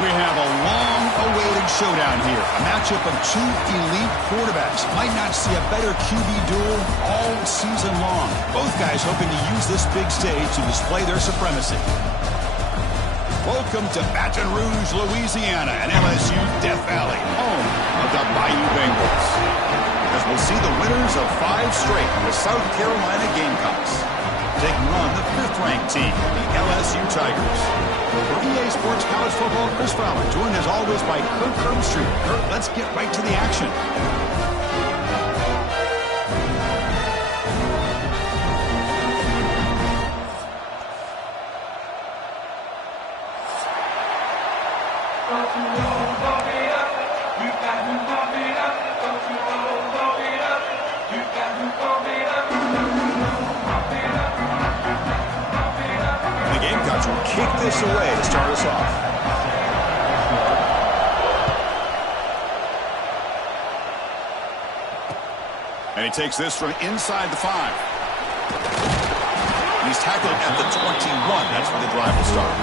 We have a long-awaited showdown here. A matchup of two elite quarterbacks. Might not see a better QB duel all season long. Both guys hoping to use this big stage to display their supremacy. Welcome to Baton Rouge, Louisiana, and LSU Death Valley, home of the Bayou Bengals. As we'll see the winners of 5 straight, the South Carolina Gamecocks, taking on the 5th-ranked team, the LSU Tigers. For EA Sports College Football, Chris Fowler, joined as always by Kirk Herbstreit. Kirk, let's get right to the action. Kick this away to start us off. And he takes this from inside the 5. He's tackled at the 21. That's where the drive will start.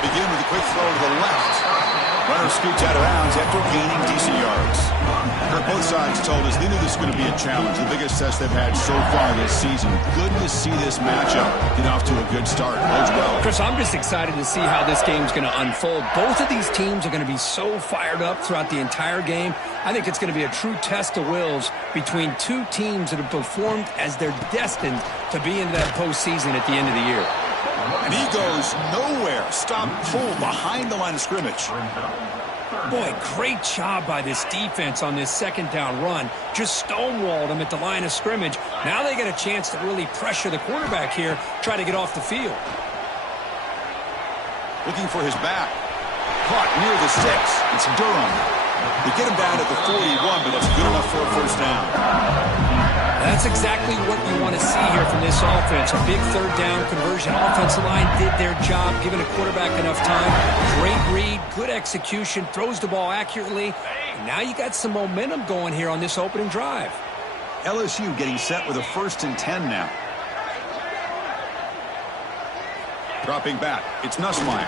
Begin with a quick throw to the left. Runner scoots out of bounds after gaining decent yards. Both sides told us they knew this was going to be a challenge, the biggest test they've had so far this season. Good to see this matchup get off to a good start. Bodes well. Chris, I'm just excited to see how this game's going to unfold. Both of these teams are going to be so fired up throughout the entire game. I think it's going to be a true test of wills between two teams that have performed as they're destined to be in that postseason at the end of the year. And he goes nowhere. Stop pull behind the line of scrimmage. Boy, great job by this defense on this second down run. Just stonewalled him at the line of scrimmage. Now they get a chance to really pressure the quarterback here, try to get off the field. Looking for his back. Caught near the 6. It's Durham. They get him down at the 41, but that's good enough for a first down. That's exactly what you want to see here from this offense. A big third down conversion. Offensive line did their job, giving the quarterback enough time. Great read, good execution, throws the ball accurately. And now you got some momentum going here on this opening drive. LSU getting set with a 1st and 10 now. Dropping back. It's Nussmeier.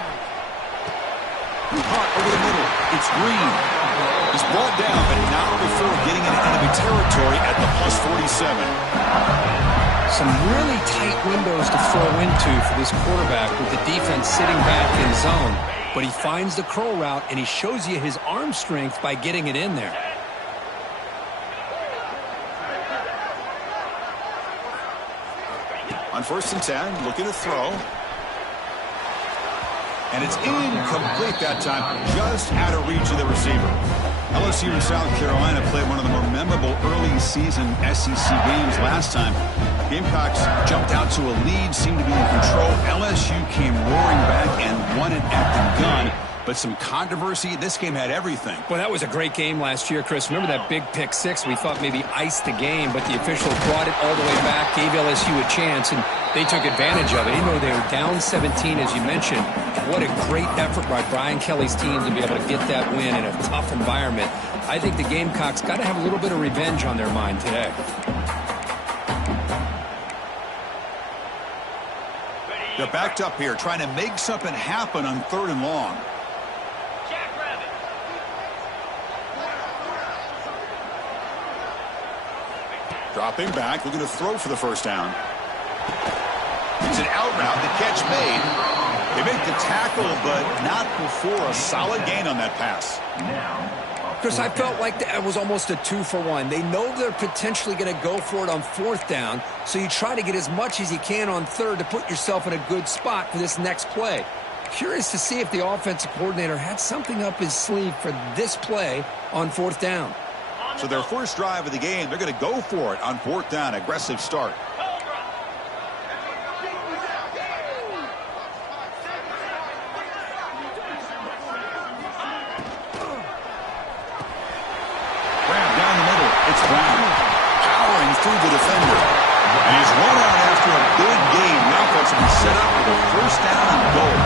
Caught over the middle. It's Green. He's brought down, but not before getting into enemy territory at the +47. Some really tight windows to throw into for this quarterback with the defense sitting back in zone. But he finds the curl route, and he shows you his arm strength by getting it in there. On 1st and 10, looking to throw. And it's incomplete that time, just out of reach of the receiver. LSU and South Carolina played one of the more memorable early season SEC games last time. Gamecocks jumped out to a lead, seemed to be in control. LSU came roaring back and won it at the gun. But some controversy. This game had everything. Well, that was a great game last year, Chris. Remember that big pick 6? We thought maybe iced the game, but the officials brought it all the way back, gave LSU a chance, and they took advantage of it. Even though they were down 17, as you mentioned, what a great effort by Brian Kelly's team to be able to get that win in a tough environment. I think the Gamecocks got to have a little bit of revenge on their mind today. They're backed up here, trying to make something happen on 3rd and long. Dropping back, looking to throw for the first down. It's an out route, the catch made. They make the tackle, but not before a solid gain on that pass. Chris, I felt like that was almost a 2-for-1. They know they're potentially going to go for it on 4th down, so you try to get as much as you can on 3rd to put yourself in a good spot for this next play. Curious to see if the offensive coordinator had something up his sleeve for this play on 4th down. So their first drive of the game, they're going to go for it on 4th down. Aggressive start. Brown down the middle. It's Brown. tearing through the defender. And he's run out after a big gain. The offense will be set up with a first down and goal.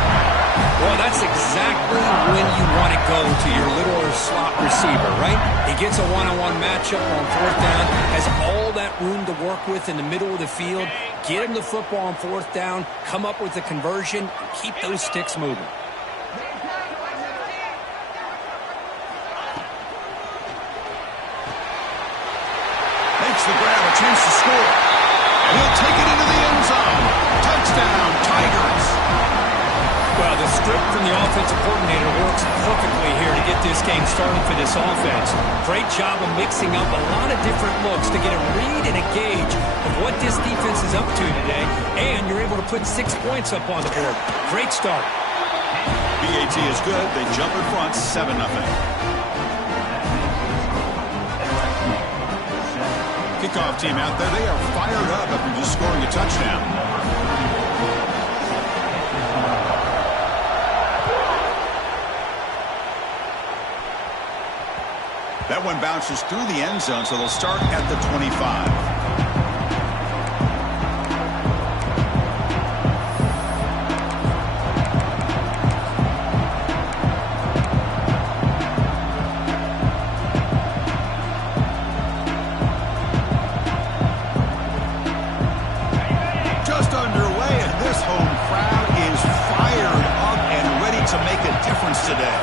Well, that's exactly when you want to go to your little slot receiver, right? He gets a one-on-one matchup on fourth down, has all that room to work with in the middle of the field. Get him the football on fourth down, come up with the conversion, and keep those sticks moving. Makes the grab, a chance to score. And he'll take it into the end zone. Touchdown, Tigers. Well, the script from the offensive coordinator works perfectly here to get this game started for this offense. Great job of mixing up a lot of different looks to get a read and a gauge of what this defense is up to today, and you're able to put 6 points up on the board. Great start. BAT is good. They jump in front, 7-0. Kickoff team out there. They are fired up after just scoring a touchdown. That one bounces through the end zone, so they'll start at the 25. Just underway, and this home crowd is fired up and ready to make a difference today.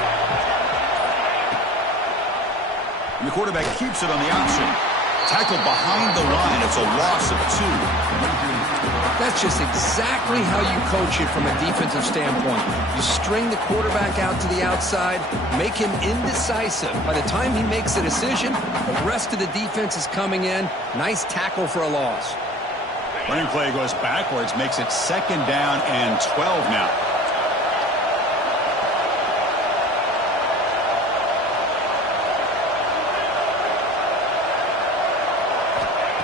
And the quarterback keeps it on the option. Tackled behind the line. It's a loss of 2. That's just exactly how you coach it from a defensive standpoint. You string the quarterback out to the outside, make him indecisive. By the time he makes a decision, the rest of the defense is coming in. Nice tackle for a loss. Running play goes backwards, makes it 2nd down and 12 now.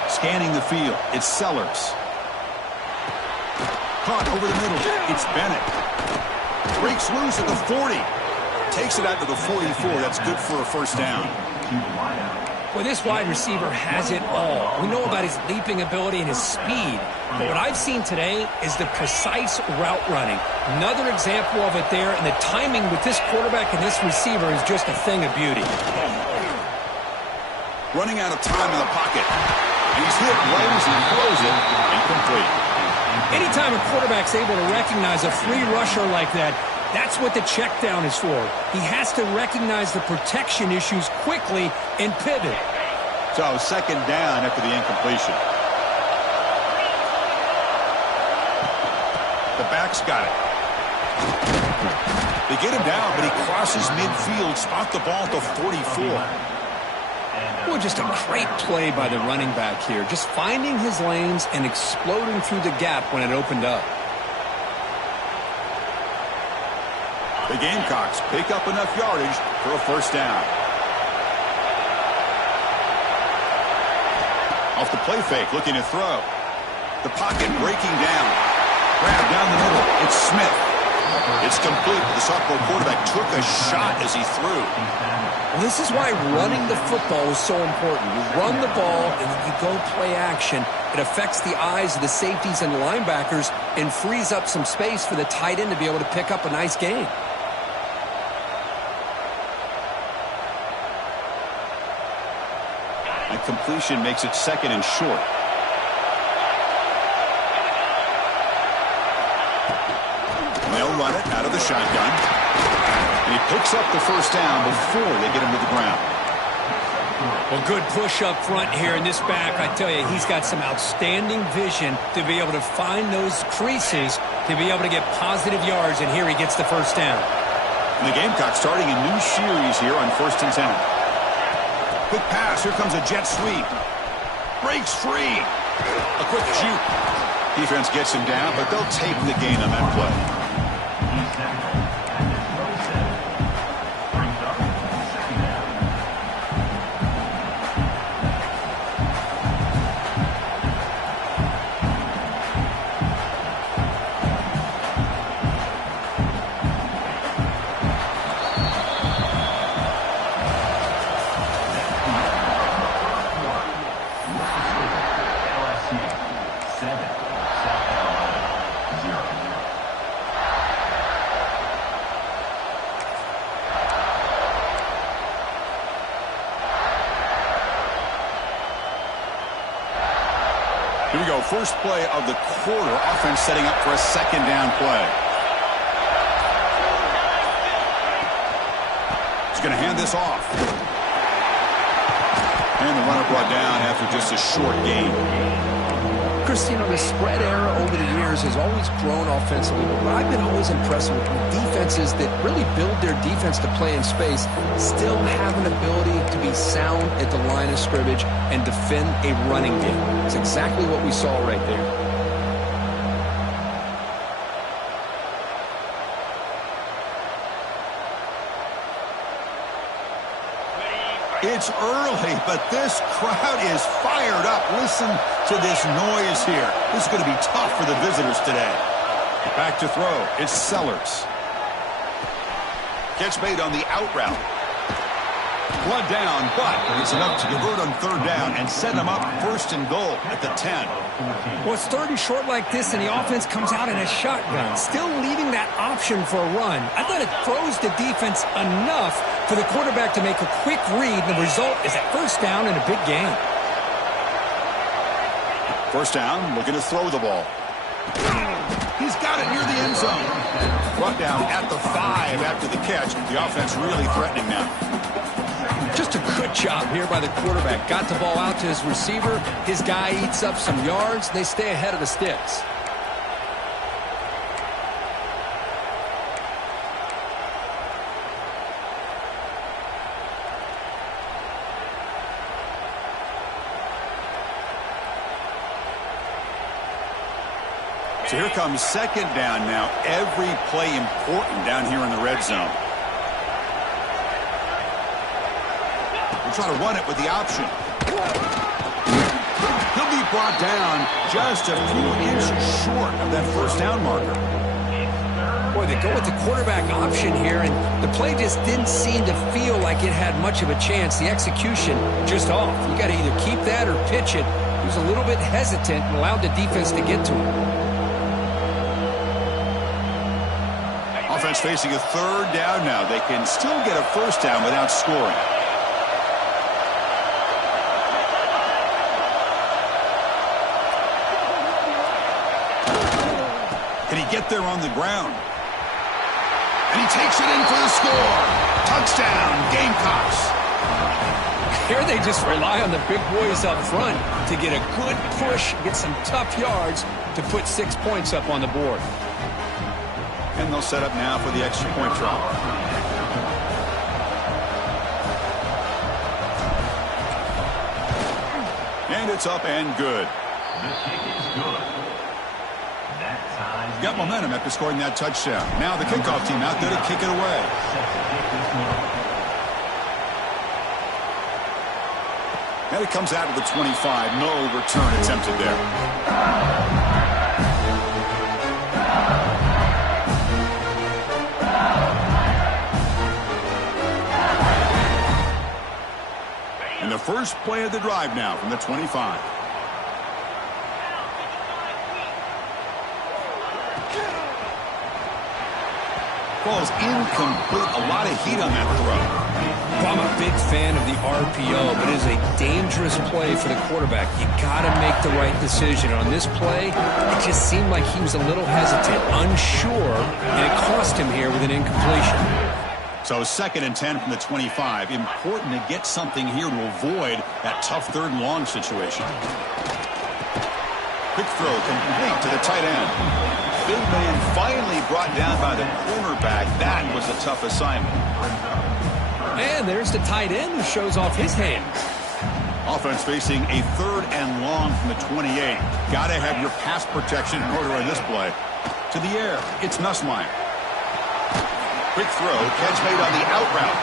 Scanning the field, it's Sellers. Caught over the middle, it's Bennett. Breaks loose at the 40. Takes it out to the 44. That's good for a first down. Well, this wide receiver has it all. We know about his leaping ability and his speed. But what I've seen today is the precise route running. Another example of it there, and the timing with this quarterback and this receiver is just a thing of beauty. Running out of time in the pocket. And he's hit right as he throws it. Incomplete. Anytime a quarterback's able to recognize a free rusher like that, that's what the check down is for. He has to recognize the protection issues quickly and pivot. So 2nd down after the incompletion. The back's got it. They get him down, but he crosses midfield, spot the ball at the 44. Well, just a great play by the running back here. Just finding his lanes and exploding through the gap when it opened up. The Gamecocks pick up enough yardage for a first down. Off the play fake, looking to throw. The pocket breaking down. Grab down the middle. It's Smith. It's complete. The sophomore quarterback took a shot as he threw. Well, this is why running the football is so important. You run the ball and then you go play action. It affects the eyes of the safeties and the linebackers and frees up some space for the tight end to be able to pick up a nice gain. And completion makes it 2nd and short. They'll run it out of the shotgun. And he picks up the first down before they get him to the ground. Well, good push up front here in this back. I tell you, he's got some outstanding vision to be able to find those creases to be able to get positive yards, and here he gets the first down. And the Gamecocks starting a new series here on 1st and 10. Quick pass. Here comes a jet sweep. Breaks free. A quick juke. Defense gets him down, but they'll take the gain on that play. Here we go. First play of the quarter. Offense setting up for a second down play. He's going to hand this off. And the runner brought down after just a short gain. Chris, the spread era over the years has always grown offensively, but what I've been always impressed with defenses that really build their defense to play in space still have an ability to be sound at the line of scrimmage and defend a running game. It's exactly what we saw right there. It's early, but this crowd is fired up. Listen to this noise here. This is going to be tough for the visitors today. Back to throw. It's Sellers. Catch made on the out route. Blood down, but it's enough to convert on third down and set them up first and goal at the 10. Well, it's third and short like this, and the offense comes out in a shotgun, still leaving that option for a run. I thought it throws the defense enough for the quarterback to make a quick read, and the result is a first down and a big gain. First down, looking to throw the ball. He's got it near the end zone. Brought down at the 5 after the catch. The offense really threatening now. Just a good job here by the quarterback. Got the ball out to his receiver. His guy eats up some yards. They stay ahead of the sticks. So here comes second down now. Every play important down here in the red zone. We'll try to run it with the option. He'll be brought down just a few inches short of that first down marker. Boy, they go with the quarterback option here, and the play just didn't seem to feel like it had much of a chance. The execution just off. You got to either keep that or pitch it. He was a little bit hesitant and allowed the defense to get to him. Offense facing a third down now. They can still get a first down without scoring. Can he get there on the ground? And he takes it in for the score. Touchdown, Gamecocks. Here they just rely on the big boys up front to get a good push, get some tough yards to put 6 points up on the board. And they'll set up now for the extra point try. And it's up and good. The kick is good. That time. Got momentum after scoring that touchdown. Now the kickoff team out there to kick it away. And it comes out of the 25. No return attempted there. And the first play of the drive now from the 25. Ball's incomplete. A lot of heat on that throw. I'm a big fan of the RPO, but it is a dangerous play for the quarterback. You got to make the right decision. On this play, it just seemed like he was a little hesitant, unsure, and it cost him here with an incompletion. So 2nd and 10 from the 25. Important to get something here to avoid that tough third and long situation. Quick throw complete to the tight end. Big man finally brought down by the cornerback. That was a tough assignment. And there's the tight end who shows off his hands. Offense facing a 3rd and long from the 28. Got to have your pass protection in order on this play. To the air, it's Nussmeier. Quick throw, catch made on the out route.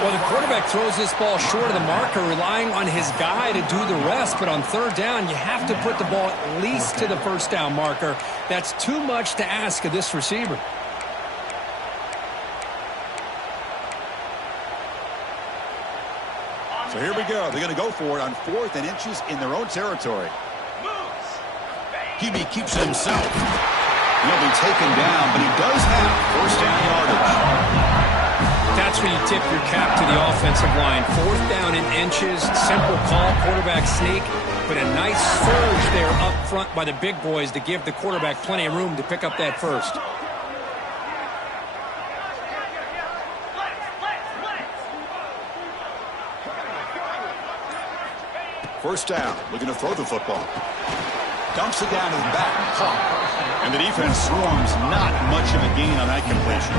Well, the quarterback throws this ball short of the marker, relying on his guy to do the rest. But on third down, you have to put the ball at least to the first down marker. That's too much to ask of this receiver. So here we go. They're going to go for it on 4th and inches in their own territory. QB keeps it himself. He'll be taken down, but he does have first down yardage. That's that's where you tip your cap to the offensive line. 4th down in inches, simple call, quarterback sneak, but a nice surge there up front by the big boys to give the quarterback plenty of room to pick up that first. First down, looking to throw the football. Dumps it down to the back, caught. And the defense swarms, not much of a gain on that completion.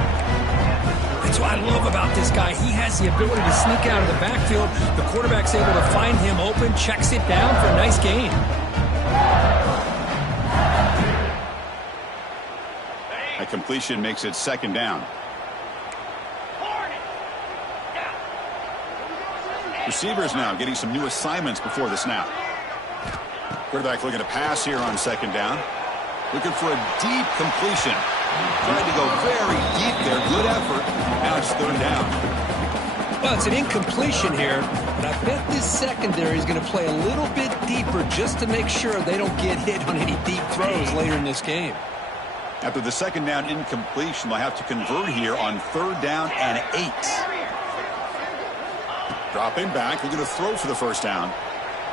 That's what I love about this guy. He has the ability to sneak out of the backfield. The quarterback's able to find him open, checks it down for a nice gain. That completion makes it 2nd down. Receivers now getting some new assignments before the snap. Quarterback looking to pass here on 2nd down. Looking for a deep completion. Tried to go very deep there. Good effort. Now it's 3rd down. Well, it's an incompletion here, but I bet this secondary is going to play a little bit deeper just to make sure they don't get hit on any deep throws later in this game. After the 2nd down incompletion, they'll have to convert here on 3rd down and 8. Dropping back, looking to throw for the 1st down.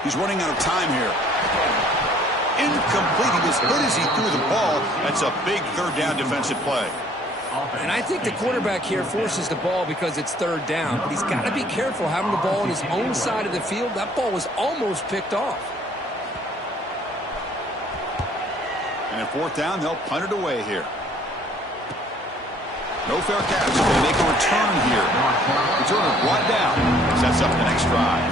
He's running out of time here. Incomplete. He was hit as he threw the ball. That's a big 3rd down defensive play. And I think the quarterback here forces the ball because it's 3rd down. But he's got to be careful having the ball on his own side of the field. That ball was almost picked off. And at 4th down, they'll punt it away here. No fair catch. Going to make a return here. Returner brought down. Sets up the next drive.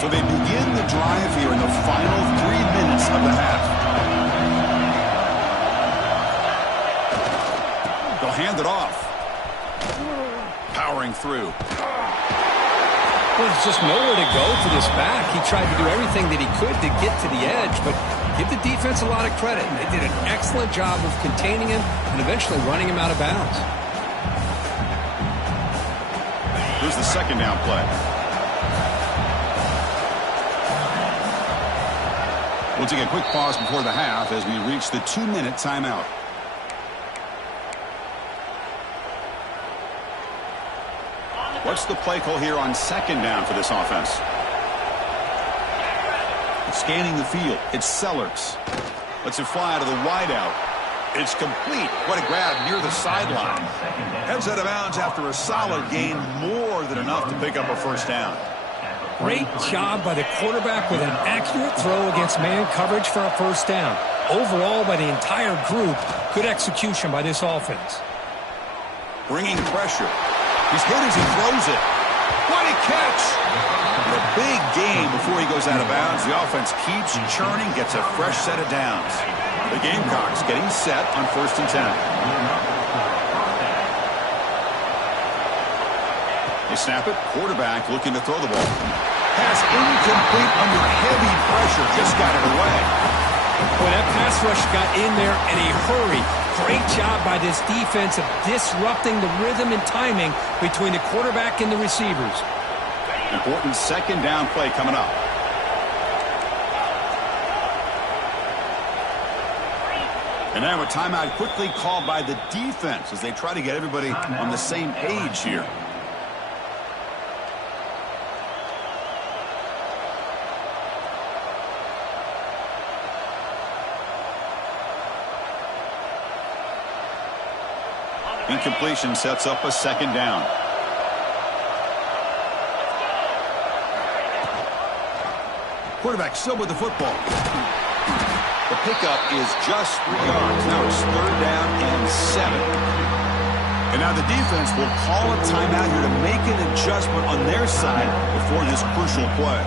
So they begin the drive here in the final 3 minutes of the half. They'll hand it off. Powering through. Well, there's just nowhere to go for this back. He tried to do everything that he could to get to the edge, but give the defense a lot of credit. They did an excellent job of containing him and eventually running him out of bounds. Here's the 2nd down play. We'll take a quick pause before the half as we reach the 2-minute timeout. What's the play call here on 2nd down for this offense? Scanning the field. It's Sellers. Lets it fly out of the wideout. It's complete. What a grab near the sideline. Heads out of bounds after a solid gain. More than enough to pick up a 1st down. Great job by the quarterback with an accurate throw against man coverage for a 1st down. Overall, by the entire group, good execution by this offense. Bringing pressure. He's hit as he throws it. What a catch! And a big gain before he goes out of bounds. The offense keeps churning, gets a fresh set of downs. The Gamecocks getting set on 1st and 10. They snap it. Quarterback looking to throw the ball. Pass incomplete under heavy pressure. Just got it away. Boy, that pass rush got in there in a hurry. Great job by this defense of disrupting the rhythm and timing between the quarterback and the receivers. Important 2nd down play coming up. And now a timeout quickly called by the defense as they try to get everybody on the same page here. Incompletion sets up a 2nd down. Quarterback still with the football. The pickup is just 3 yards. Now it's 3rd down and 7. And now the defense will call a timeout here to make an adjustment on their side before this crucial play.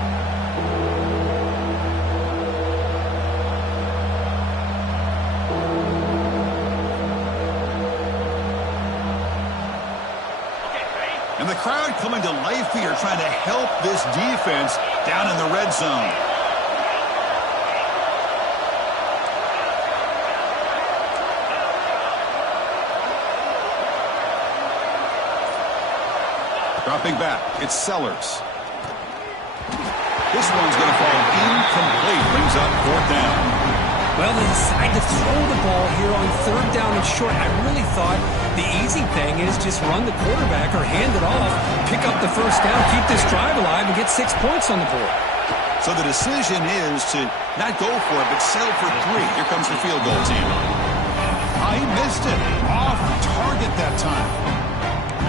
And the crowd coming to life here, trying to help this defense down in the red zone. Dropping back, it's Sellers. This one's going to fall incomplete. Brings up fourth down. Well, they decide to throw the ball here on third down and short. I really thought the easy thing is just run the quarterback or hand it off, pick up the first down, keep this drive alive, and get 6 points on the board. So the decision is to not go for it, but settle for 3. Here comes the field goal team. He missed it. Off target that time.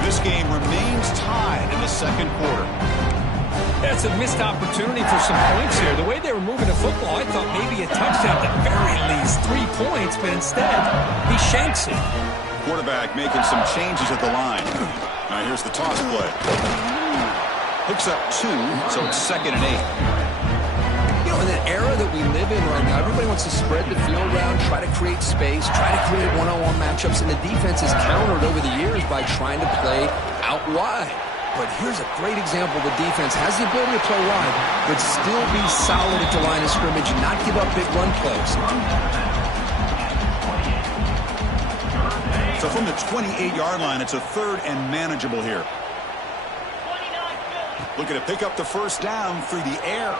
This game remains tied in the second quarter. That's a missed opportunity for some points here. The way they were moving the football, I thought maybe a touchdown, at the very least 3 points, but instead, he shanks it. Quarterback making some changes at the line. Now here's the toss play. Picks up 2, so it's 2nd and 8. You know, in the era that we live in right now, everybody wants to spread the field around, try to create space, try to create one-on-one matchups, and the defense has countered over the years by trying to play out wide. But here's a great example. The defense has the ability to play wide, but still be solid at the line of scrimmage and not give up big run plays. So from the 28-yard line, it's a 3rd and manageable here. Looking to pick up the first down through the air.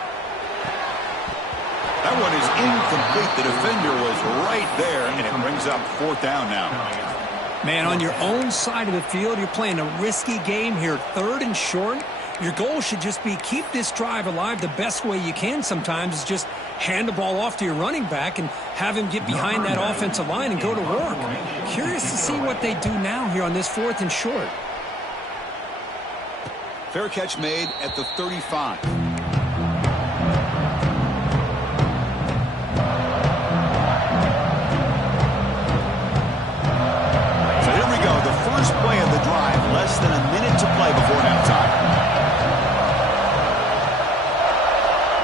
That one is incomplete. The defender was right there, and it brings up 4th down now. Man, on your own side of the field, you're playing a risky game here. 3rd and short. Your goal should just be keep this drive alive. The best way you can sometimes is just hand the ball off to your running back and have him get behind that offensive line and go to work. Curious to see what they do now here on this 4th and short. Fair catch made at the 35. Play of the drive, less than a minute to play before halftime.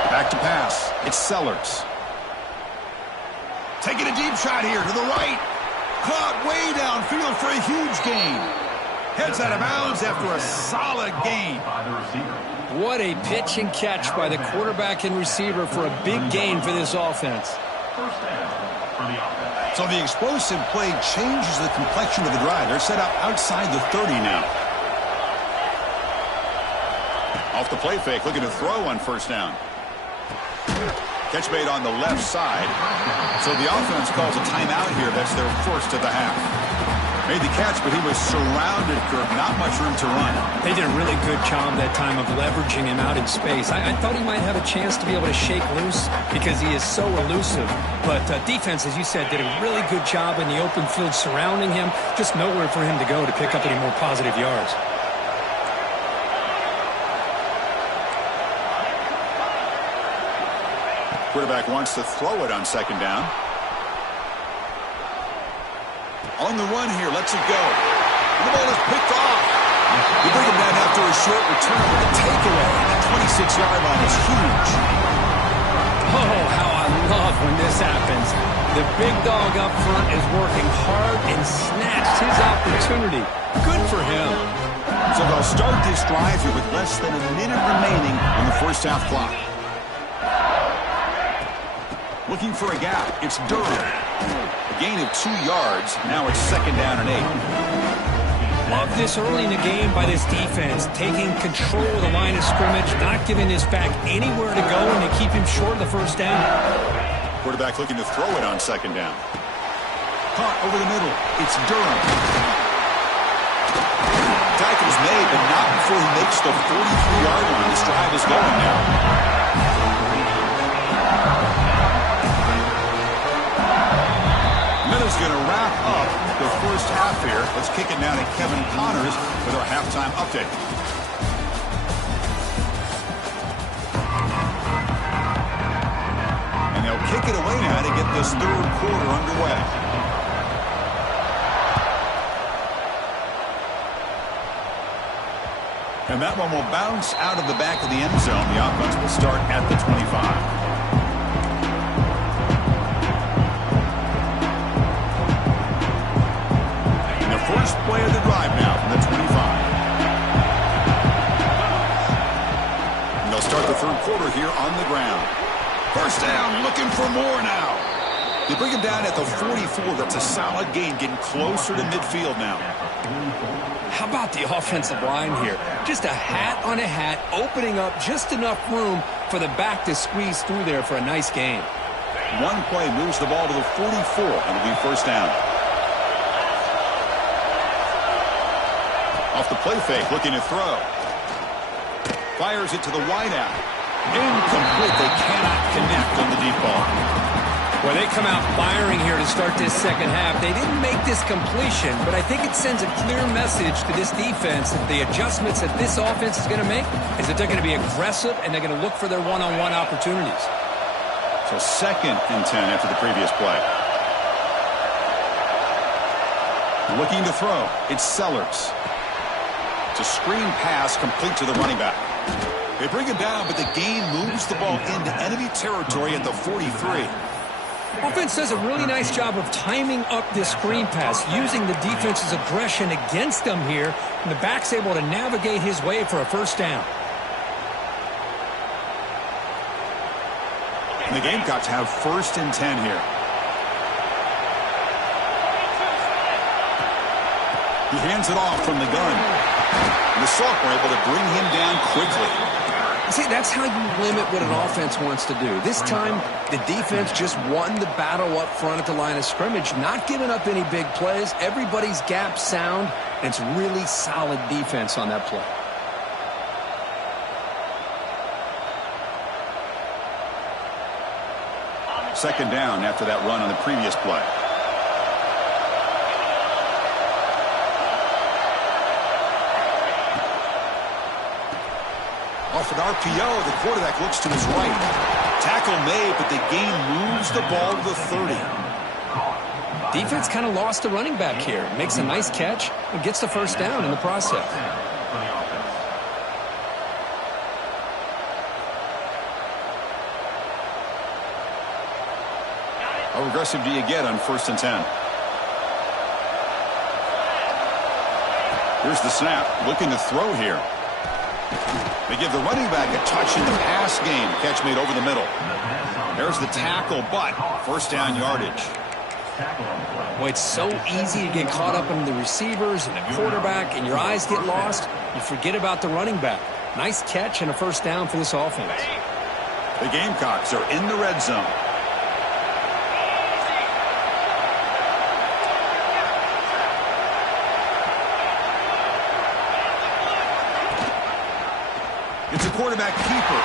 Back to pass. It's Sellers. Taking a deep shot here to the right. Caught way downfield for a huge gain. Heads out of bounds after a solid gain. What a pitch and catch by the quarterback and receiver for a big gain for this offense. First down for the offense. So the explosive play changes the complexion of the drive. They're set up outside the 30 now. Off the play fake, looking to throw on first down. Catch made on the left side. So the offense calls a timeout here. That's their first of the half. Made the catch, but he was surrounded, Kirk. Not much room to run. They did a really good job that time of leveraging him out in space. I thought he might have a chance to be able to shake loose because he is so elusive. But defense, as you said, did a really good job in the open field surrounding him. Just nowhere for him to go to pick up any more positive yards. Quarterback wants to throw it on second down. On the run here, lets it go. And the ball is picked off. You bring him down after a short return with a takeaway. That 26-yard line is huge. Oh, how I love when this happens. The big dog up front is working hard and snatched his opportunity. Good for him. So they'll start this drive here with less than a minute remaining on the first half clock. Looking for a gap. It's Durham. A gain of 2 yards. Now it's 2nd down and 8. Love this early in the game by this defense. Taking control of the line of scrimmage. Not giving this back anywhere to go. And they keep him short of the first down. Quarterback looking to throw it on second down. Caught over the middle. It's Durham. Tackle's made, but not before he makes the 43-yard line. This drive is going now. Miller's going to wrap up the first half here. Let's kick it now to Kevin Connors with our halftime update. And they'll kick it away now to get this third quarter underway. And that one will bounce out of the back of the end zone. The offense will start at the 25. First play of the drive now from the 25. And they'll start the third quarter here on the ground. First down, looking for more now. They bring him down at the 44. That's a solid gain, getting closer to midfield now. How about the offensive line here? Just a hat on a hat, opening up just enough room for the back to squeeze through there for a nice gain. One play moves the ball to the 44, and it'll be first down. Off the play fake, looking to throw. Fires it to the wideout. Incomplete. They cannot connect on the deep ball. Well, they come out firing here to start this second half. They didn't make this completion, but I think it sends a clear message to this defense that the adjustments that this offense is going to make is that they're going to be aggressive and they're going to look for their one-on-one opportunities. So 2nd and 10 after the previous play. Looking to throw. It's Sellers. It's a screen pass complete to the running back. They bring him down, but the gain moves the ball into enemy territory at the 43. Offense does a really nice job of timing up this screen pass, using the defense's aggression against them here, and the back's able to navigate his way for a first down. And the Gamecocks have 1st and 10 here. He hands it off from the gun. And the Sauk were able to bring him down quickly. See, that's how you limit what an offense wants to do. This time, the defense just won the battle up front at the line of scrimmage, not giving up any big plays. Everybody's gap sound, and it's really solid defense on that play. Second down after that run on the previous play. Off an RPO, the quarterback looks to his right. Tackle made, but the gain moves the ball to the 30. Defense kind of lost the running back here. Makes a nice catch and gets the first down in the process. How aggressive do you get on 1st and 10? Here's the snap. Looking to throw here. They give the running back a touch in the pass game. Catch made over the middle. There's the tackle, but first down yardage. Boy, it's so easy to get caught up in the receivers and the quarterback, and your eyes get lost. You forget about the running back. Nice catch and a first down for this offense. The Gamecocks are in the red zone. It's a quarterback keeper.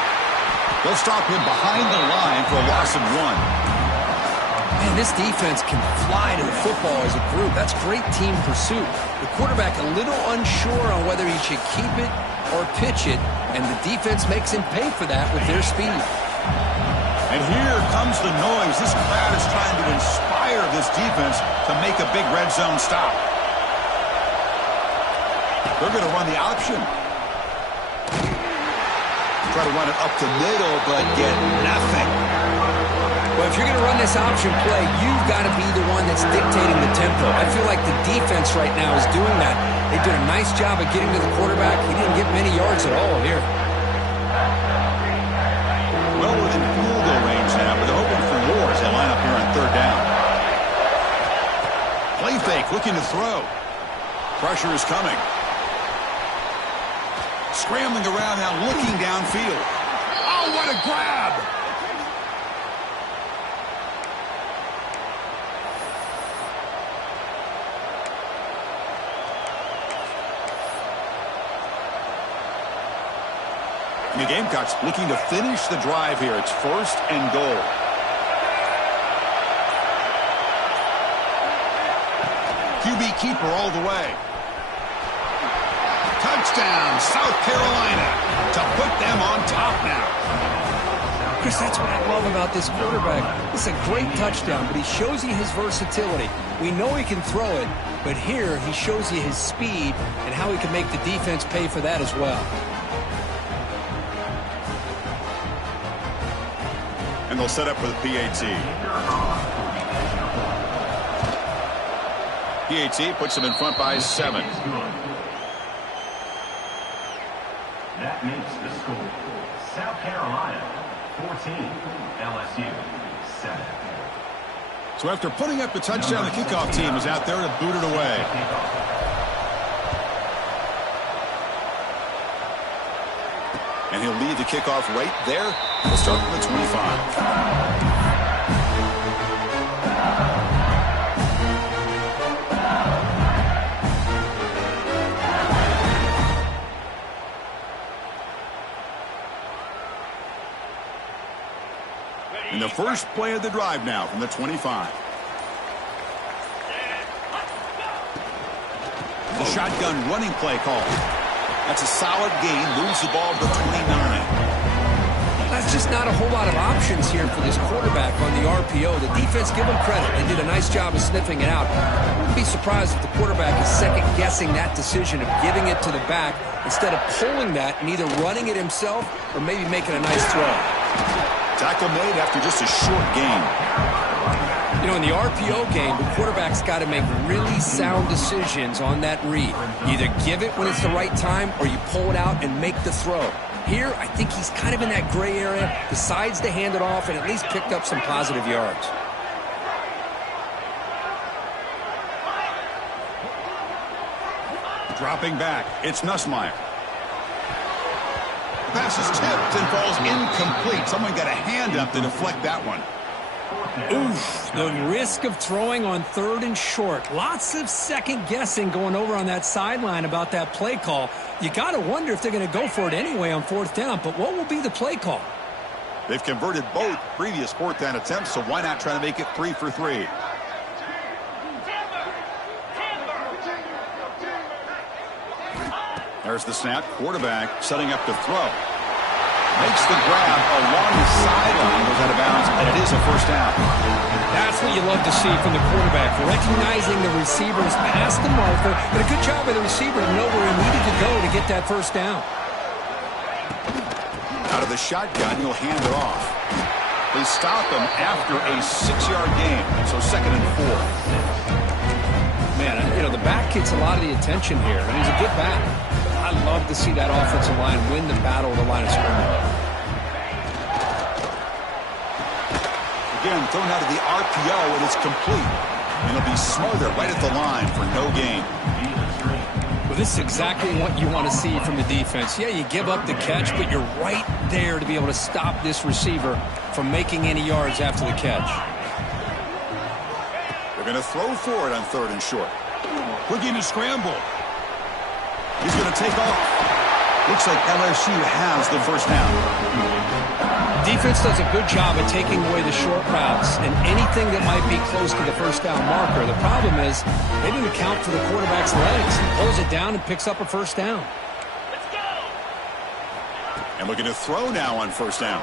They'll stop him behind the line for a loss of 1. Man, this defense can fly to the football as a group. That's great team pursuit. The quarterback a little unsure on whether he should keep it or pitch it, and the defense makes him pay for that with their speed. And here comes the noise. This crowd is trying to inspire this defense to make a big red zone stop. They're going to run the option. Try to run it up the middle, but get nothing. Well, if you're going to run this option play, you've got to be the one that's dictating the tempo. I feel like the defense right now is doing that. They did a nice job of getting to the quarterback. He didn't get many yards at all here. Well within field goal range now, but they're hoping for more as they line up here on 3rd down. Play fake, looking to throw. Pressure is coming. Scrambling around now, looking downfield. Oh, what a grab! And the Gamecocks looking to finish the drive here. It's 1st and goal. QB keeper all the way. Touchdown, South Carolina, to put them on top now. Chris, that's what I love about this quarterback. It's a great touchdown, but he shows you his versatility. We know he can throw it, but here he shows you his speed and how he can make the defense pay for that as well. And they'll set up for the PAT. PAT puts them in front by 7. That makes the score South Carolina 14, LSU 7. So after putting up the touchdown, the kickoff team is out there to boot it away. And he'll lead the kickoff right there. We'll start from the 25. And the first play of the drive now from the 25. The shotgun running play call. That's a solid gain. Moves the ball to the 29. That's just not a whole lot of options here for this quarterback on the RPO. The defense, give them credit. They did a nice job of sniffing it out. I wouldn't be surprised if the quarterback is second-guessing that decision of giving it to the back instead of pulling that and either running it himself or maybe making a nice throw. Tackle made after just a short gain. You know, in the RPO game, the quarterback's got to make really sound decisions on that read. You either give it when it's the right time or you pull it out and make the throw. Here, I think he's kind of in that gray area, decides to hand it off and at least picked up some positive yards. Dropping back, it's Nussmeier. Pass is tipped and falls incomplete. Someone got a hand up to deflect that one. Oof, the risk of throwing on 3rd and short. Lots of second guessing going over on that sideline about that play call. You got to wonder if they're going to go for it anyway on 4th down, but what will be the play call? They've converted both previous 4th down attempts, so why not try to make it 3 for 3? There's the snap. Quarterback setting up to throw. Makes the grab along the sideline. Goes out of bounds, and it is a first down. That's what you love to see from the quarterback. Recognizing the receivers past the marker. But a good job by the receiver to know where he needed to go to get that first down. Out of the shotgun, he'll hand it off. They stop him after a 6-yard gain. So 2nd and 4. Man, you know, the back gets a lot of the attention here. And he's a good back. I love to see that offensive line win the battle of the line of scrimmage. Again, thrown out of the RPO, and it's complete. And it'll be Smothers right at the line for no gain. Well, this is exactly what you want to see from the defense. Yeah, you give up the catch, but you're right there to be able to stop this receiver from making any yards after the catch. They're going to throw for it on 3rd and short. Looking to scramble. He's going to take off. Looks like LSU has the first down. Defense does a good job of taking away the short routes and anything that might be close to the first down marker. The problem is they didn't account for the quarterback's legs. He pulls it down and picks up a first down. Let's go! And looking to throw now on 1st down.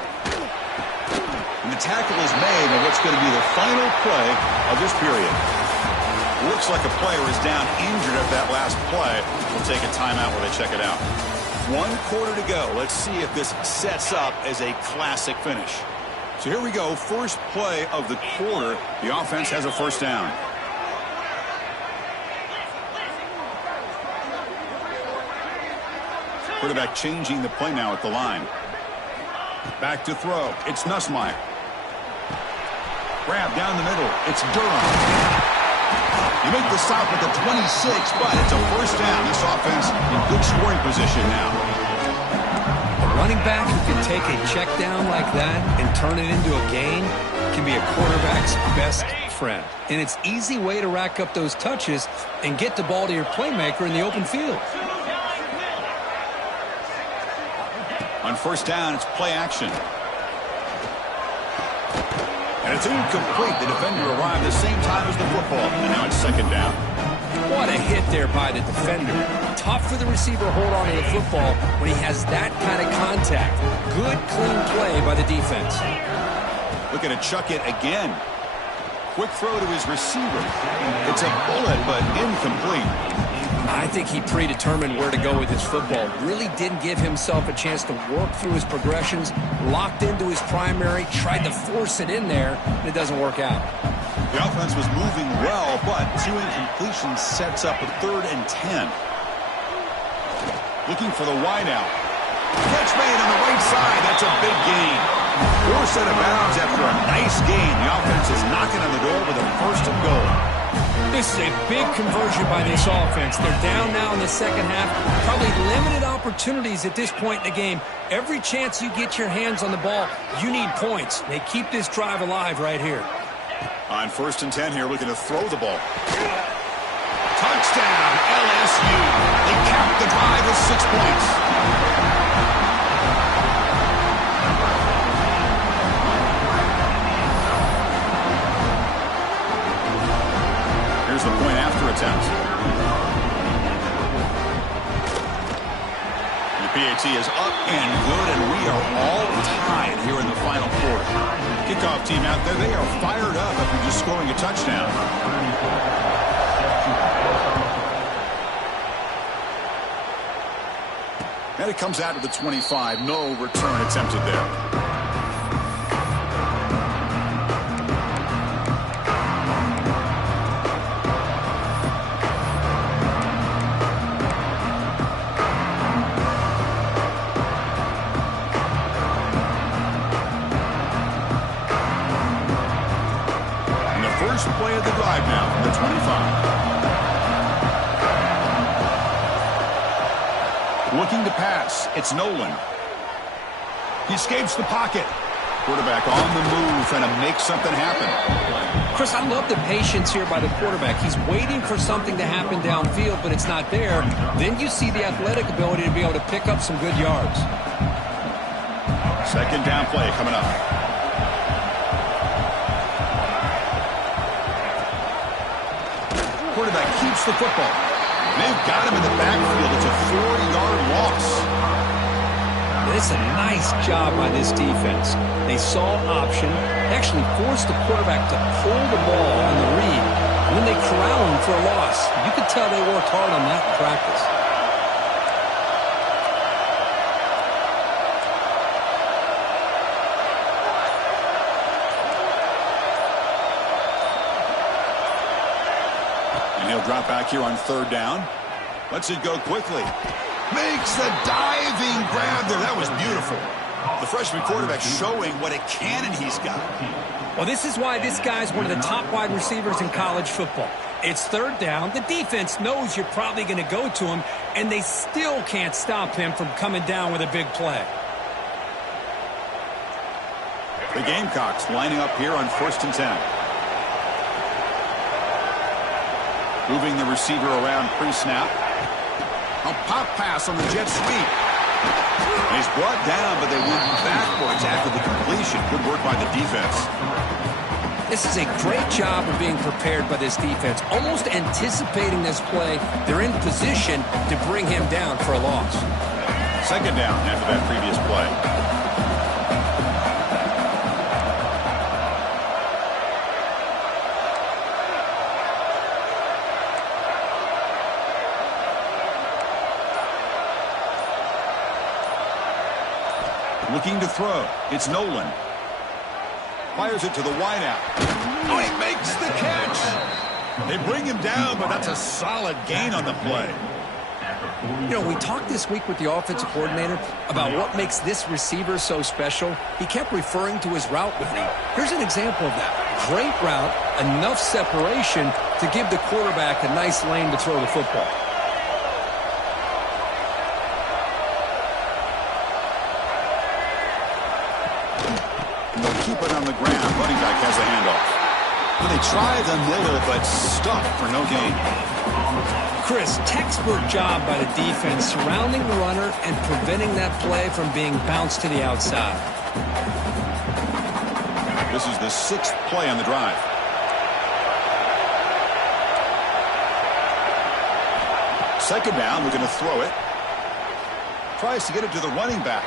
And the tackle is made on what's going to be the final play of this period. Looks like a player is down injured at that last play. We'll take a timeout while they check it out. 1 quarter to go. Let's see if this sets up as a classic finish. So here we go. First play of the quarter. The offense has a first down. Quarterback changing the play now at the line. Back to throw. It's Nussmeier. Grab down the middle. It's Durham. You make the stop at the 26, but it's a first down. This offense in good scoring position now. A running back who can take a check down like that and turn it into a gain can be a quarterback's best friend. And it's an easy way to rack up those touches and get the ball to your playmaker in the open field. On 1st down, it's play action. And it's incomplete. The defender arrived the same time as the football. And now it's 2nd down. What a hit there by the defender. Tough for the receiver to hold on to the football when he has that kind of contact. Good, clean play by the defense. Looking to chuck it again. Quick throw to his receiver. It's a bullet, but incomplete. I think he predetermined where to go with his football. Really didn't give himself a chance to work through his progressions. Locked into his primary, tried to force it in there, and it doesn't work out. The offense was moving well, but 2 incompletions sets up a 3rd and 10. Looking for the wideout. Catch made on the right side. That's a big gain. Forced out of bounds after a nice gain. The offense is knocking on the door with a first and goal. This is a big conversion by this offense. They're down now in the second half. Probably limited opportunities at this point in the game. Every chance you get your hands on the ball, you need points. They keep this drive alive right here. On 1st and 10 here, looking to throw the ball. Touchdown, LSU. They capped the drive with 6 points. Here's the point after attempt. The PAT is up and good, and we are all tied here in the final quarter. Kickoff team out there, they are fired up after just scoring a touchdown. And it comes out to the 25. No return attempted there. First play of the drive now from the 25. Looking to pass. It's Nolan. He escapes the pocket. Quarterback on the move, trying to make something happen. Chris, I love the patience here by the quarterback. He's waiting for something to happen downfield, but it's not there. Then you see the athletic ability to be able to pick up some good yards. Second down play coming up. Quarterback keeps the football. They've got him in the backfield. It's a 4-yard loss. It's a nice job by this defense. They saw option, actually forced the quarterback to pull the ball on the read, and then they corral him for a loss. You could tell they worked hard on that in practice. Drop back here on 3rd down. Lets it go quickly. Makes the diving grab there. That was beautiful. The freshman quarterback showing what a cannon he's got. Well, this is why this guy's one of the top wide receivers in college football. It's 3rd down. The defense knows you're probably going to go to him, and they still can't stop him from coming down with a big play. The Gamecocks lining up here on 1st and 10. Moving the receiver around pre-snap. A pop pass on the jet sweep. And he's brought down, but they went backwards after the completion. Good work by the defense. This is a great job of being prepared by this defense. Almost anticipating this play, they're in position to bring him down for a loss. 2nd down after that previous play. Looking to throw. It's Nolan. Fires it to the wideout. Oh, he makes the catch. They bring him down, but that's a solid gain on the play. You know, we talked this week with the offensive coordinator about what makes this receiver so special. He kept referring to his route running. Here's an example of that. Great route, enough separation to give the quarterback a nice lane to throw the football. Keep it on the ground. Running back has a handoff. Well, they try the middle, but stuffed for no gain. Chris, textbook job by the defense surrounding the runner and preventing that play from being bounced to the outside. This is the 6th play on the drive. Second down, we're going to throw it. Tries to get it to the running back.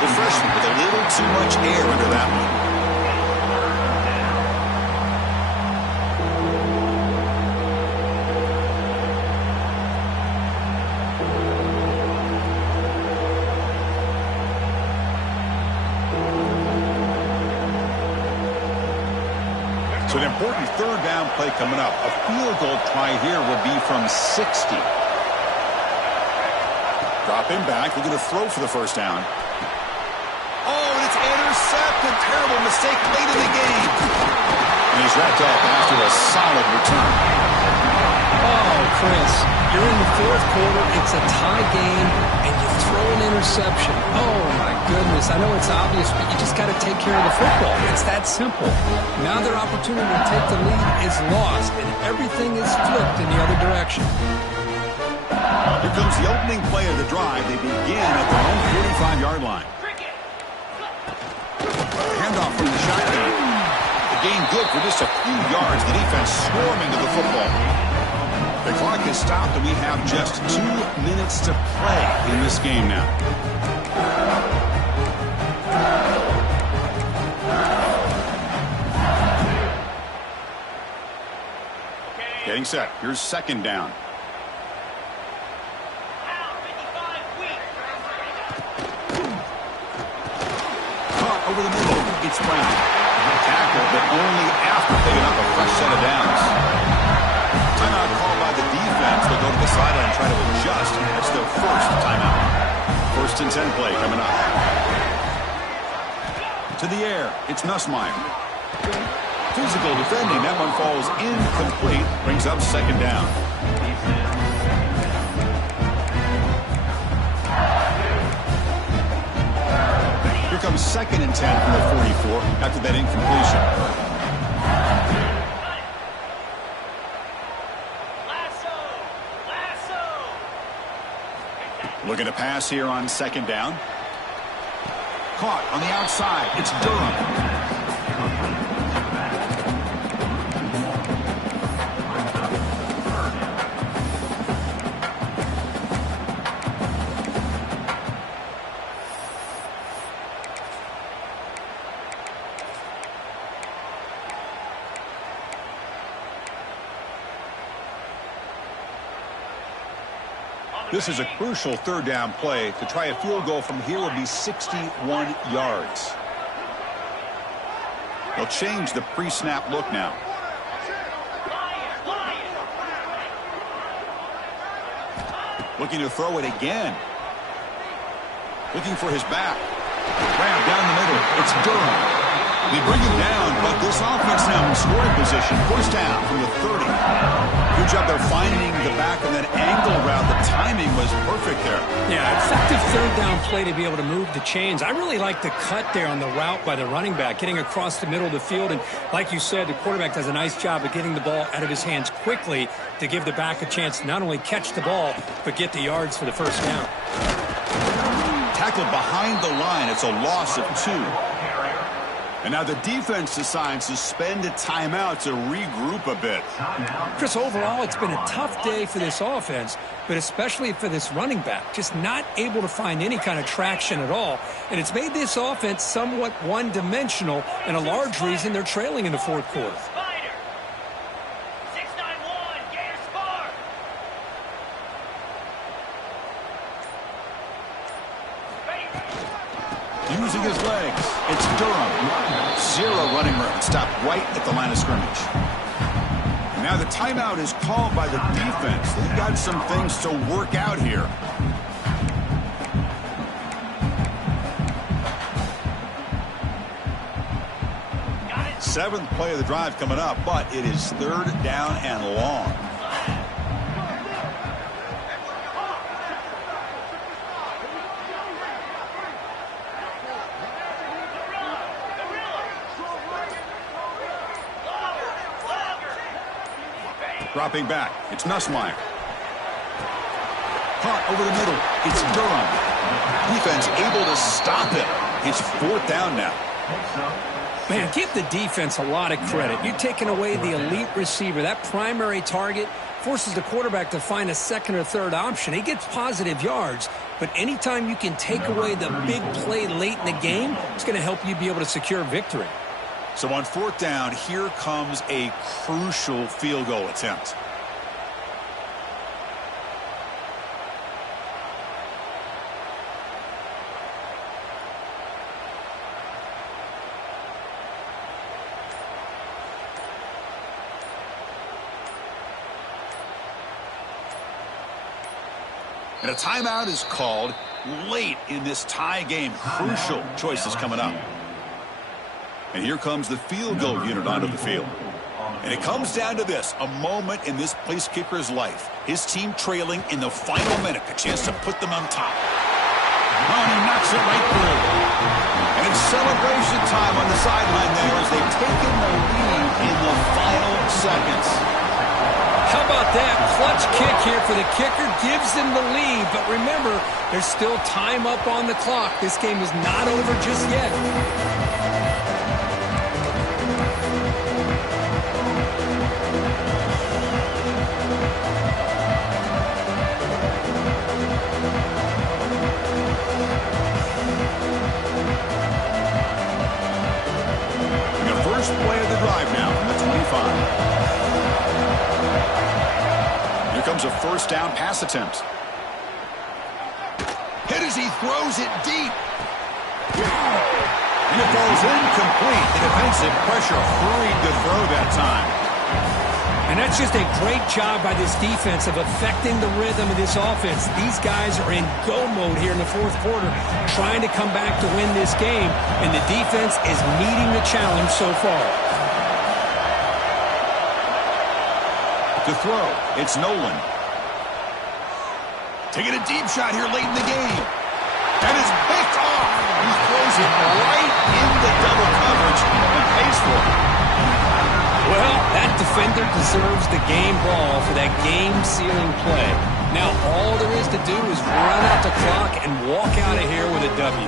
The freshman with a little too much air under that one. So an important 3rd down play coming up. A field goal try here will be from 60. Dropping back, looking to throw for the first down. Oh, and it's intercepted. Terrible mistake late in the game. And he's wrapped up after a solid return. Oh, Chris, you're in the fourth quarter. It's a tie game, and you throw an interception. Oh, my goodness. I know it's obvious, but you just got to take care of the football. It's that simple. Now their opportunity to take the lead is lost, and everything is flipped in the other direction. Here comes the opening play of the drive. They begin at their own 45-yard line. Handoff from the shotgun. The gain good for just a few yards. The defense swarming to the football. The clock is stopped, and we have just 2 minutes to play in this game now. Getting set. Here's second down. Caught over the middle. It's Brown. Tackle, but only after picking up a fresh set of downs. Timeout called by the defense. They'll go to the sideline and try to adjust. That's their first timeout. 1st and 10 play coming up. To the air. It's Nussmeier. Physical defending. That one falls incomplete. Brings up second down. Here comes 2nd and 10 from the 44 after that incompletion. Looking to pass here on 2nd down. Caught on the outside. It's Durham. This is a crucial 3rd down play. To try a field goal from here would be 61 yards. They'll change the pre-snap look now. Looking to throw it again. Looking for his back. Grab down the middle. It's Durham. They bring him down, but this offense now in scoring position. 1st down from the 30. Good job there finding the back of that angle route. The timing was perfect there. Yeah, effective 3rd down play to be able to move the chains. I really like the cut there on the route by the running back, getting across the middle of the field. And like you said, the quarterback does a nice job of getting the ball out of his hands quickly to give the back a chance to not only catch the ball, but get the yards for the 1st down. Tackled behind the line. It's a loss of 2. And now the defense decides to spend a timeout to regroup a bit. Chris, overall, it's been a tough day for this offense, but especially for this running back. Just not able to find any kind of traction at all. And it's made this offense somewhat one-dimensional, and a large reason they're trailing in the 4th quarter. Using his legs, it's Durham. 0 running room, stopped right at the line of scrimmage. And now the timeout is called by the defense. They've got some things to work out here. Seventh play of the drive coming up, but it is 3rd down and long. Dropping back. It's Nussmeier. Caught over the middle. It's Durham. Defense able to stop it. It's 4th down now. Man, give the defense a lot of credit. You're taking away the elite receiver. That primary target forces the quarterback to find a 2nd or 3rd option. He gets positive yards, but anytime you can take away the big play late in the game, it's going to help you be able to secure victory. So on 4th down, here comes a crucial field goal attempt. And a timeout is called late in this tie game. Crucial choices coming up. And here comes the field goal unit onto the field. And it comes down to this, a moment in this place kicker's life. His team trailing in the final minute, a chance to put them on top. Oh, and he knocks it right through. And it's celebration time on the sideline there as they've taken the lead in the final seconds. How about that? Clutch kick here for the kicker. Gives them the lead. But remember, there's still time up on the clock. This game is not over just yet. First play of the drive now on the 25. Here comes a first down pass attempt. Hit as he throws it deep. And it falls incomplete. The defensive pressure hurried to throw that time. And that's just a great job by this defense of affecting the rhythm of this offense. These guys are in go mode here in the fourth quarter, trying to come back to win this game, and the defense is meeting the challenge so far. To throw, it's Nolan. Taking a deep shot here late in the game. That is picked off. He throws it right into double coverage and pays for it. Well, that defender deserves the game ball for that game-sealing play. Now, all there is to do is run out the clock and walk out of here with a W.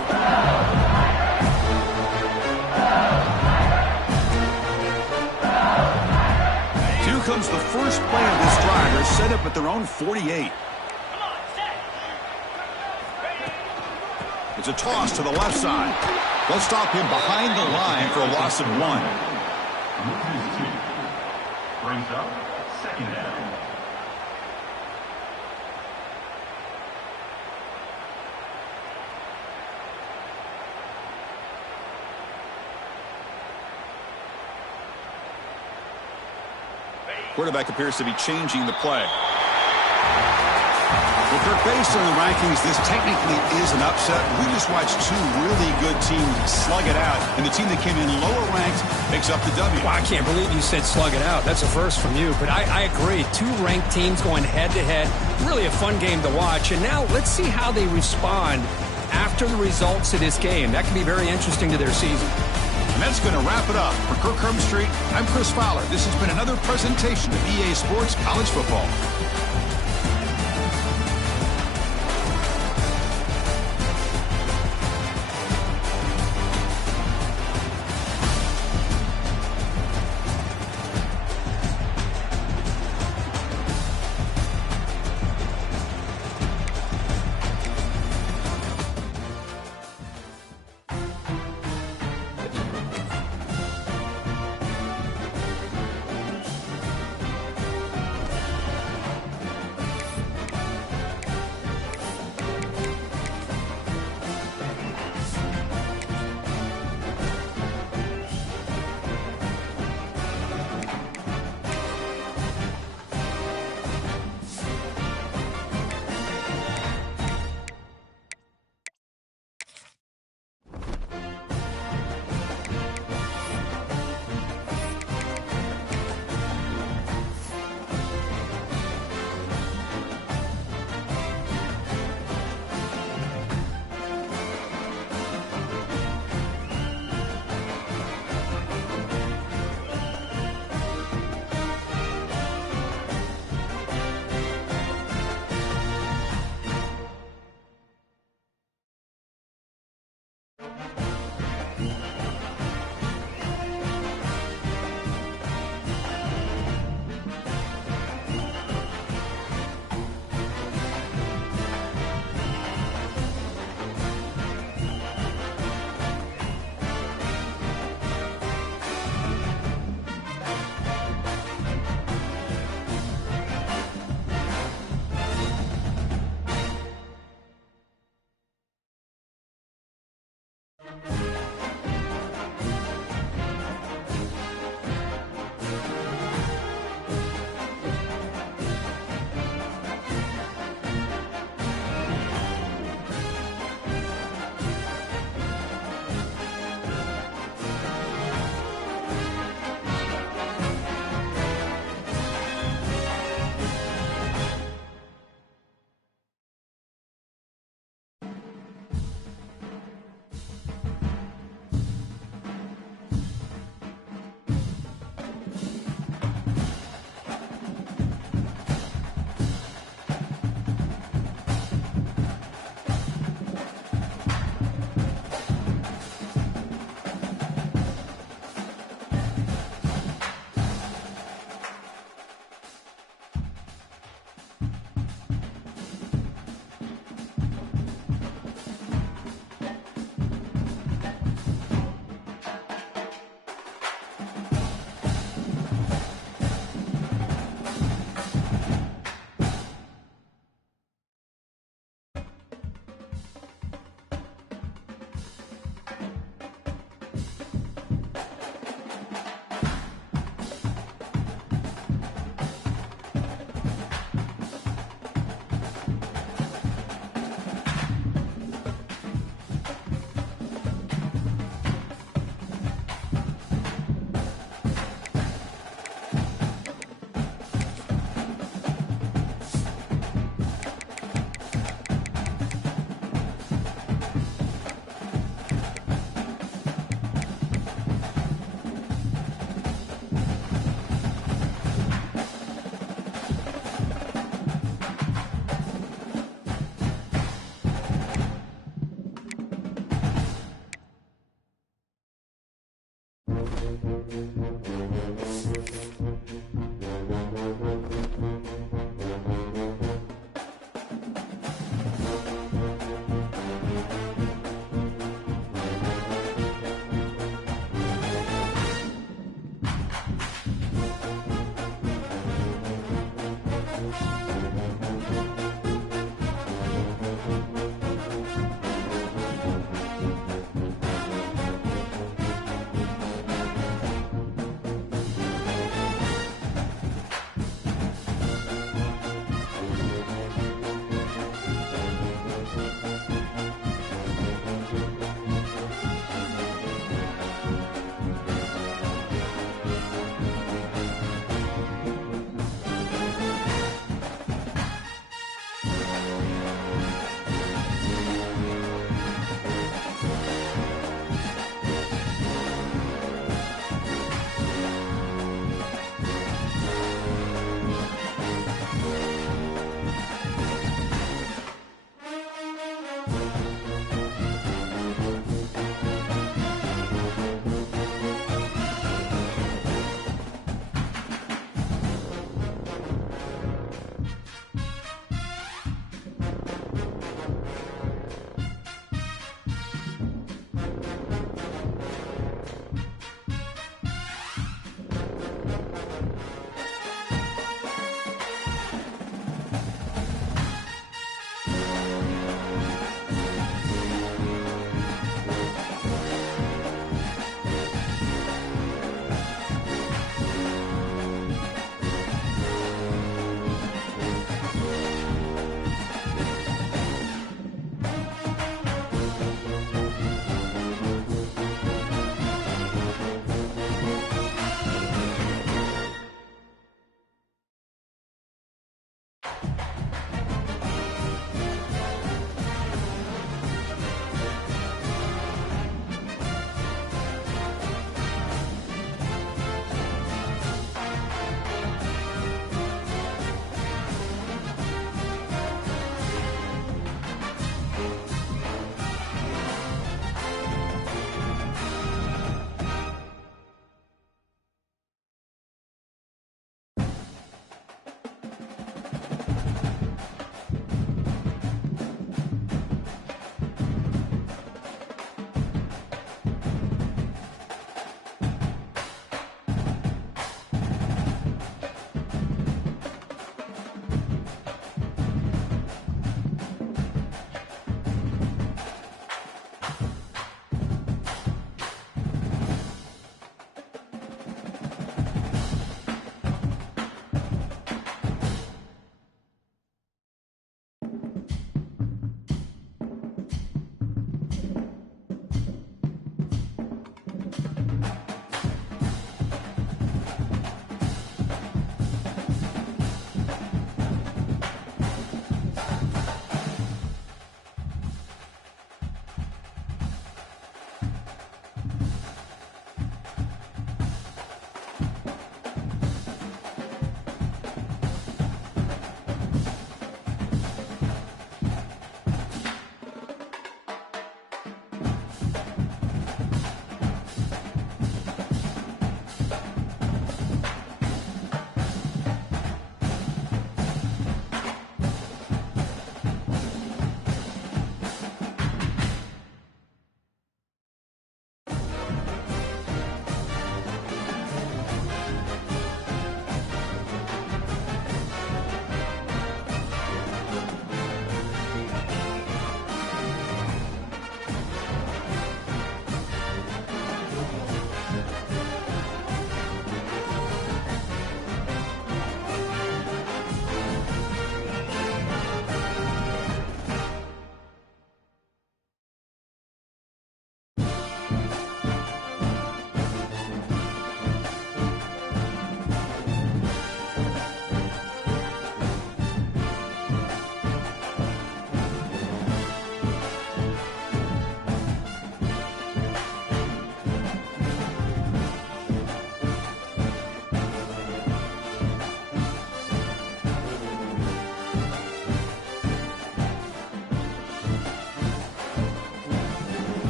Here comes the first play of this drive. They're set up at their own 48. It's a toss to the left side. They'll stop him behind the line for a loss of 1. Brings up second down. Quarterback appears to be changing the play. Well, Kirk, based on the rankings, this technically is an upset. We just watched two really good teams slug it out, and the team that came in lower ranked picks up the W. Well, I can't believe you said slug it out. That's a first from you, but I agree. Two ranked teams going head-to-head. Really a fun game to watch, and now let's see how they respond after the results of this game. That can be very interesting to their season. And that's going to wrap it up. For Kirk Herbstreit, I'm Chris Fowler. This has been another presentation of EA Sports College Football.